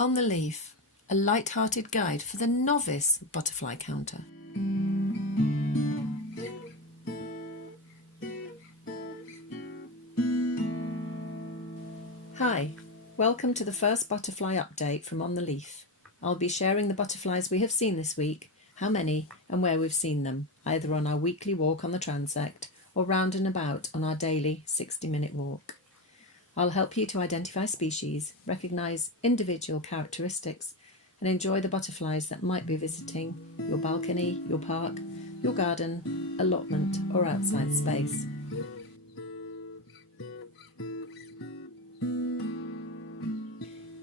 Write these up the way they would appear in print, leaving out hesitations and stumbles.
On the Leaf, a light-hearted guide for the novice butterfly counter. Hi, welcome to the first butterfly update from On the Leaf. I'll be sharing the butterflies we have seen this week, how many and where we've seen them, either on our weekly walk on the transect or round and about on our daily 60-minute walk. I'll help you to identify species, recognise individual characteristics and enjoy the butterflies that might be visiting your balcony, your park, your garden, allotment or outside space.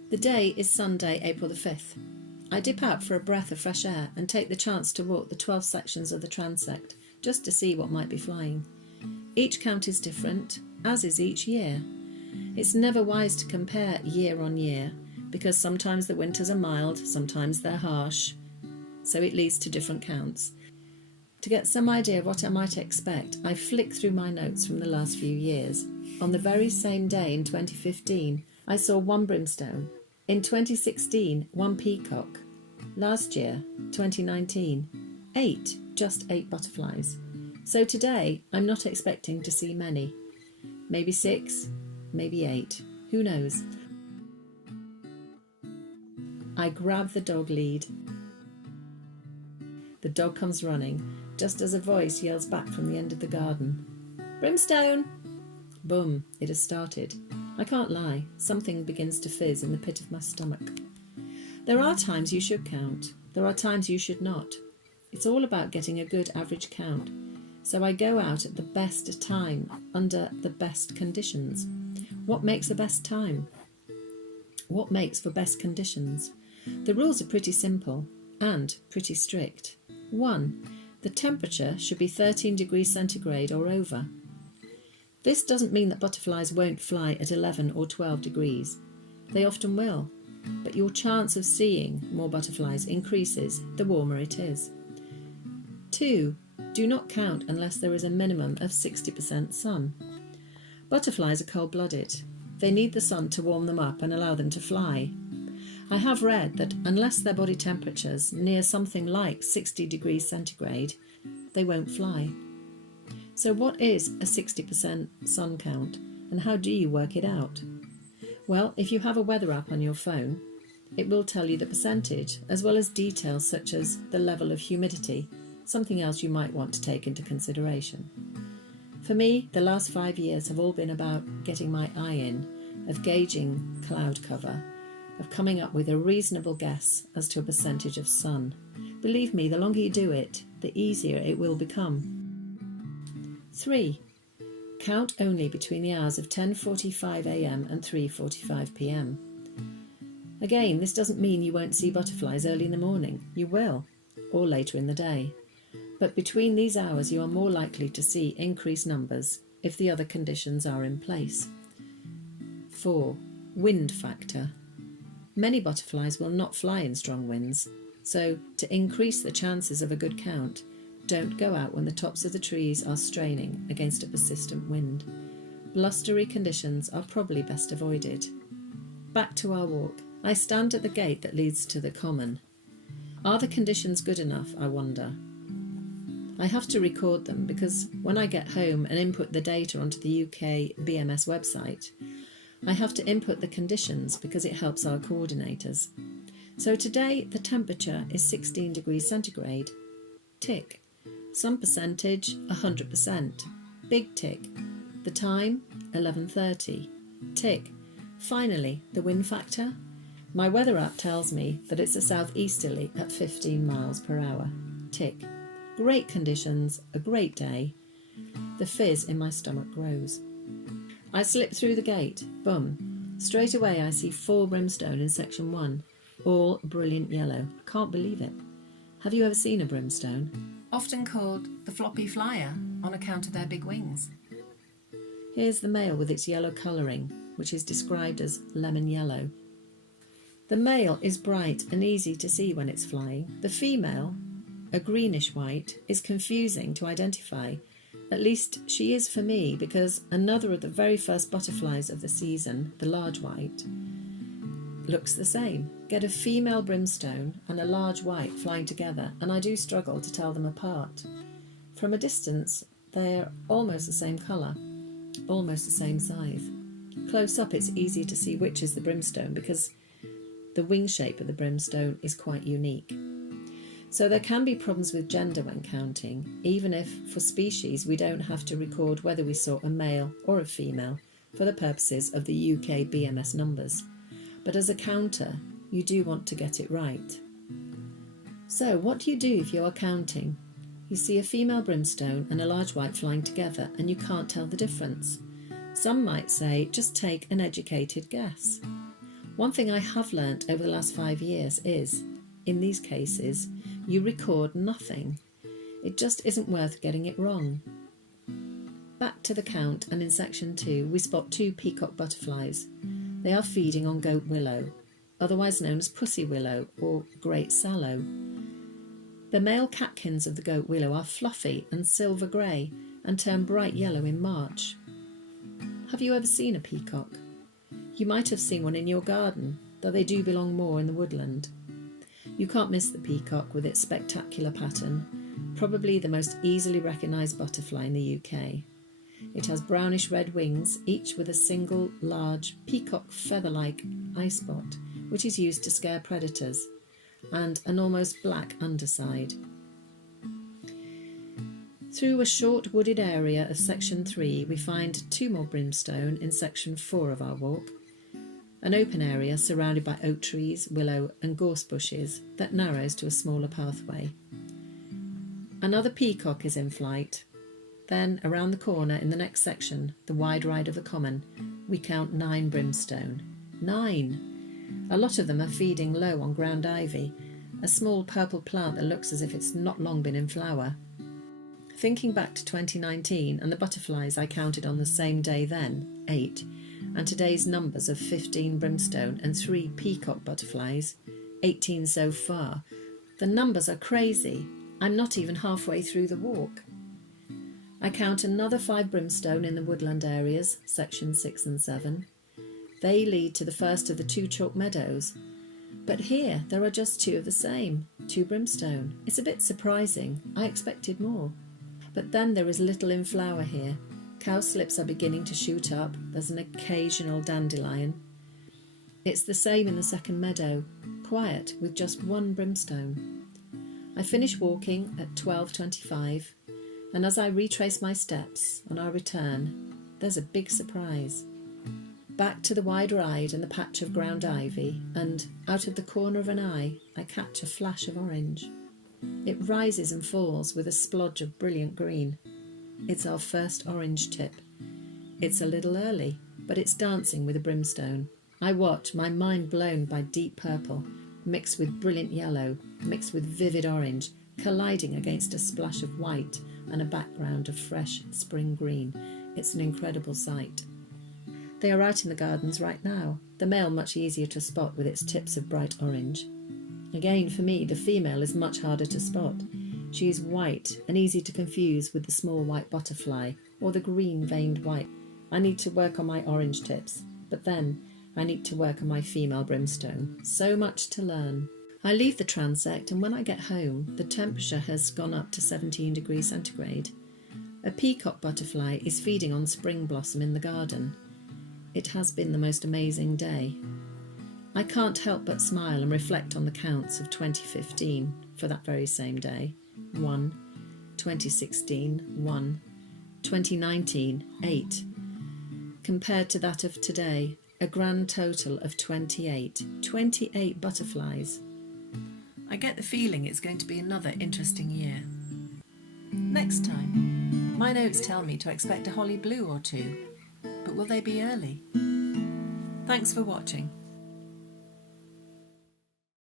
The day is Sunday, April the 5th. I dip out for a breath of fresh air and take the chance to walk the 12 sections of the transect just to see what might be flying. Each count is different, as is each year. It's never wise to compare year on year because sometimes the winters are mild, sometimes they're harsh, so it leads to different counts. To get some idea of what I might expect, I flick through my notes from the last few years. On the very same day in 2015, I saw one brimstone. In 2016, one peacock. Last year, 2019, just eight butterflies. So today, I'm not expecting to see many. Maybe 6, maybe 8, who knows? I grab the dog lead. The dog comes running, just as a voice yells back from the end of the garden. Brimstone! Boom, it has started. I can't lie, something begins to fizz in the pit of my stomach. There are times you should count, there are times you should not. It's all about getting a good average count. So I go out at the best time, under the best conditions. What makes the best time? What makes for best conditions? The rules are pretty simple and pretty strict. 1. The temperature should be 13 degrees centigrade or over. This doesn't mean that butterflies won't fly at 11 or 12 degrees. They often will, but your chance of seeing more butterflies increases the warmer it is. 2. Do not count unless there is a minimum of 60% sun. Butterflies are cold-blooded. They need the sun to warm them up and allow them to fly. I have read that unless their body temperature's near something like 60 degrees centigrade, they won't fly. So what is a 60% sun count and how do you work it out? Well, if you have a weather app on your phone, it will tell you the percentage as well as details such as the level of humidity, something else you might want to take into consideration. For me, the last 5 years have all been about getting my eye in, of gauging cloud cover, of coming up with a reasonable guess as to a percentage of sun. Believe me, the longer you do it, the easier it will become. 3. Count only between the hours of 10:45 a.m. and 3:45 p.m. Again, this doesn't mean you won't see butterflies early in the morning. You will, or later in the day. But between these hours you are more likely to see increased numbers if the other conditions are in place. 4. Wind factor. Many butterflies will not fly in strong winds, so to increase the chances of a good count, don't go out when the tops of the trees are straining against a persistent wind. Blustery conditions are probably best avoided. Back to our walk. I stand at the gate that leads to the common. Are the conditions good enough, I wonder? I have to record them because when I get home and input the data onto the UK BMS website, I have to input the conditions because it helps our coordinators. So today the temperature is 16 degrees centigrade. Tick. Some percentage, 100%. Big tick. The time, 11:30. Tick. Finally, the wind factor. My weather app tells me that it's a southeasterly at 15 miles per hour. Tick. Great conditions, a great day. The fizz in my stomach grows. I slip through the gate. Boom. Straight away I see 4 brimstone in section 1, all brilliant yellow. Can't believe it. Have you ever seen a brimstone? Often called the floppy flyer on account of their big wings. Here's the male with its yellow colouring, which is described as lemon yellow. The male is bright and easy to see when it's flying. The female, a greenish white, is confusing to identify. At least she is for me, because another of the very first butterflies of the season, the large white, looks the same. Get a female brimstone and a large white flying together, and I do struggle to tell them apart. From a distance, they're almost the same colour, almost the same size. Close up, it's easier to see which is the brimstone because the wing shape of the brimstone is quite unique. So there can be problems with gender when counting, even if, for species, we don't have to record whether we saw a male or a female for the purposes of the UK BMS numbers. But as a counter, you do want to get it right. So what do you do if you are counting? You see a female brimstone and a large white flying together and you can't tell the difference. Some might say, just take an educated guess. One thing I have learnt over the last 5 years is, in these cases, you record nothing. It just isn't worth getting it wrong. Back to the count, and in section 2 we spot 2 peacock butterflies. They are feeding on goat willow, otherwise known as pussy willow or great sallow. The male catkins of the goat willow are fluffy and silver grey and turn bright yellow in March. Have you ever seen a peacock? You might have seen one in your garden, though they do belong more in the woodland. You can't miss the peacock with its spectacular pattern, probably the most easily recognised butterfly in the UK. It has brownish red wings, each with a single large peacock feather-like eye spot, which is used to scare predators, and an almost black underside. Through a short wooded area of section 3 we find 2 more brimstone in section 4 of our walk, an open area surrounded by oak trees, willow and gorse bushes that narrows to a smaller pathway. Another peacock is in flight. Then, around the corner in the next section, the wide ride of the common, we count 9 brimstone. 9! A lot of them are feeding low on ground ivy, a small purple plant that looks as if it's not long been in flower. Thinking back to 2019 and the butterflies I counted on the same day then, 8, and today's numbers of 15 brimstone and 3 peacock butterflies, 18 so far, the numbers are crazy. I'm not even halfway through the walk. I count another 5 brimstone in the woodland areas, sections 6 and 7. They lead to the first of the 2 chalk meadows. But here there are just 2 of the same, 2 brimstone. It's a bit surprising. I expected more. But then there is little in flower here. Cowslips are beginning to shoot up. There's an occasional dandelion. It's the same in the second meadow, quiet with just 1 brimstone. I finish walking at 12:25, and as I retrace my steps on our return, there's a big surprise. Back to the wide ride and the patch of ground ivy, and out of the corner of an eye I catch a flash of orange. It rises and falls with a splodge of brilliant green. It's our first orange tip. It's a little early, but it's dancing with a brimstone. I watch, my mind blown by deep purple, mixed with brilliant yellow, mixed with vivid orange, colliding against a splash of white and a background of fresh spring green. It's an incredible sight. They are out in the gardens right now, the male much easier to spot with its tips of bright orange. Again, for me, the female is much harder to spot. She is white and easy to confuse with the small white butterfly or the green veined white. I need to work on my orange tips, but then I need to work on my female brimstone. So much to learn. I leave the transect, and when I get home, the temperature has gone up to 17 degrees centigrade. A peacock butterfly is feeding on spring blossom in the garden. It has been the most amazing day. I can't help but smile and reflect on the counts of 2015 for that very same day. 1, 2016, 1, 2019, 8. Compared to that of today, a grand total of 28. 28 butterflies. I get the feeling it's going to be another interesting year. Next time, my notes tell me to expect a holly blue or 2, but will they be early? Thanks for watching.